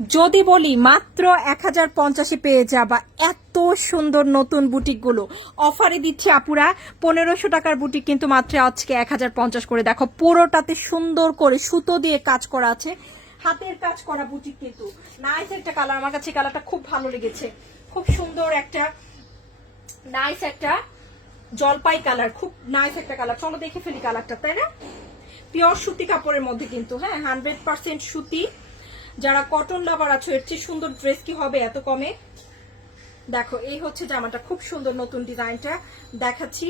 যদি বলি মাত্র 1050 পেয়ে যাবা এত সুন্দর নতুন বুটিকগুলো। অফারে দিচ্ছে আপুরা 1500 টাকার বুটিক কিন্তু মাত্র আজকে 1050 করে। দেখো পুরোটাতে সুন্দর করে সুতো দিয়ে কাজ করা আছে, হাতের কাজ করা বুটিক কিন্তু। নাইস একটা কালার, আমার কাছে কালারটা খুব ভালো লেগেছে। খুব সুন্দর একটা নাইস একটা জলপাই কালার, খুব নাইস একটা কালার। চলো দেখে ফেলি কালারটা, তাই না? পিওর সুতি কাপড়ের মধ্যে কিন্তু, হ্যাঁ 100% সুতি। যারা কটন লাভার আছো, এর চেয়ে সুন্দর ড্রেস কি হবে এত কমে? দেখো এই হচ্ছে জামাটা, খুব সুন্দর নতুন ডিজাইনটা দেখাচ্ছি।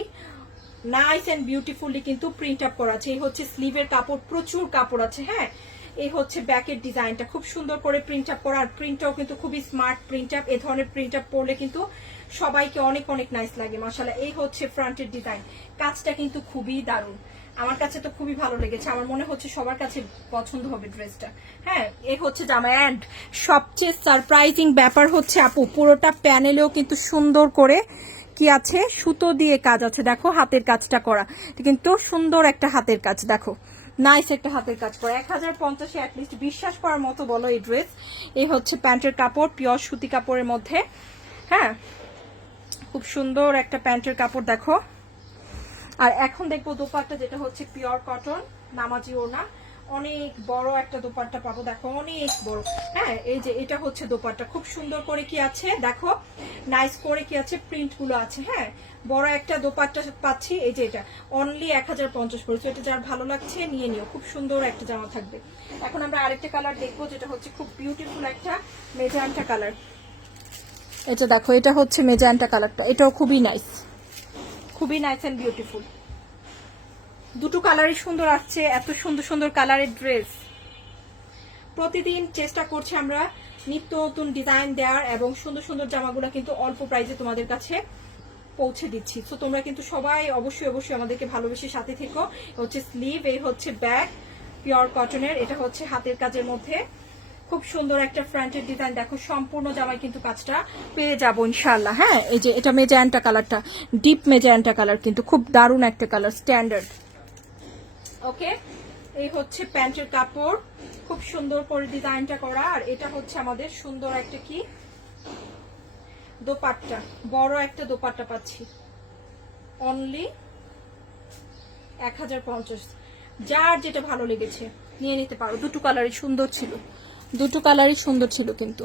নাইস এন্ড বিউটিফুলি কিন্তু প্রিন্ট আপ করা আছে। এই হচ্ছে স্লিভের কাপড়, প্রচুর কাপড় আছে। হ্যাঁ, এই হচ্ছে ব্যাকের ডিজাইনটা, খুব সুন্দর করে প্রিন্ট আপ করা। আর প্রিন্টটাও কিন্তু খুবই স্মার্ট প্রিন্ট আপ। এই ধরনের প্রিন্ট আপ পরলে কিন্তু সবাইকে অনেক অনেক নাইস লাগে মাশাআল্লাহ। এই হচ্ছে ফ্রন্টের ডিজাইন, কাজটা কিন্তু খুবই দারুণ। আমার কাছে তো খুবই ভালো লেগেছে, আমার মনে হচ্ছে সবার কাছে পছন্দ হবে ড্রেসটা। হ্যাঁ, এই হচ্ছে জামা। অ্যান্ড সবচেয়ে সারপ্রাইজিং ব্যাপার হচ্ছে আপু, পুরোটা প্যানেলেও কিন্তু সুন্দর করে কি আছে, সুতো দিয়ে কাজ আছে। দেখো হাতের কাজটা করা, এটা কিন্তু সুন্দর একটা হাতের কাজ। দেখো নাইস একটা হাতের কাজ করা। 1050 অ্যাটলিস্ট বিশ্বাস করার মতো বলো এই ড্রেস। এই হচ্ছে প্যান্টের কাপড়, পিওর সুতি কাপড়ের মধ্যে। হ্যাঁ, খুব সুন্দর একটা প্যান্টের কাপড় দেখো। আর এখন দেখবো দোপাট্টা, যেটা হচ্ছে পিওর কটন নামাজি ওড়না। অনেক বড় একটা দোপাট্টা পাবো, দেখো অনেক বড়। হ্যাঁ, এই যে এটা হচ্ছে দোপাট্টা, খুব সুন্দর করে কি আছে দেখো, নাইস করে কি আছে, প্রিন্ট গুলো আছে। হ্যাঁ, বড় একটা দোপাট্টা পাচ্ছি। এই যে এটা অনলি 1050 পড়েছে। এটা যার ভালো লাগছে নিয়ে নিও, খুব সুন্দর একটা জামা থাকবে। এখন আমরা আরেকটা কালার দেখবো, যেটা হচ্ছে খুব বিউটিফুল একটা মেজেন্টা কালার। এটা দেখো, এটা হচ্ছে মেজেন্টা কালারটা, এটাও খুবই নাইস, খুবই নাইস এন্ড বিউটিফুল। দুটো কালারই সুন্দর আসছে, এত সুন্দর সুন্দর কালারের ড্রেস। প্রতিদিন চেষ্টা করছি আমরা নিত্য নতুন ডিজাইন দেওয়ার, এবং সুন্দর সুন্দর জামাগুলো কিন্তু অল্প প্রাইসে তোমাদের কাছে পৌঁছে দিচ্ছি। তো তোমরা কিন্তু সবাই অবশ্যই অবশ্যই আমাদেরকে ভালোবেসে সাথে থেকো। হচ্ছে স্লিভ, এই হচ্ছে ব্যাক পিওর কটনের। এটা হচ্ছে হাতের কাজের মধ্যে খুব সুন্দর একটা ফ্রন্টের ডিজাইন। দেখো সম্পূর্ণ জামায় কিন্তু কাজটা পেয়ে যাবো ইনশাআল্লাহ। হ্যাঁ, এই যে এটা মেজেন্টা কালারটা, ডিপ মেজেন্টা কালার, কিন্তু খুব দারুণ একটা কালার, স্ট্যান্ডার্ড। ওকে, এই হচ্ছে প্যান্টের কাপড়, খুব সুন্দর করে ডিজাইনটা করা। আর এটা হচ্ছে আমাদের সুন্দর একটা কি দোপাট্টা, বড় একটা দোপাট্টা পাচ্ছি অনলি 1050। যার যেটা ভালো লেগেছে নিয়ে নিতে পারো। দুটো কালারই সুন্দর ছিল, দুটো কালারই সুন্দর ছিল কিন্তু।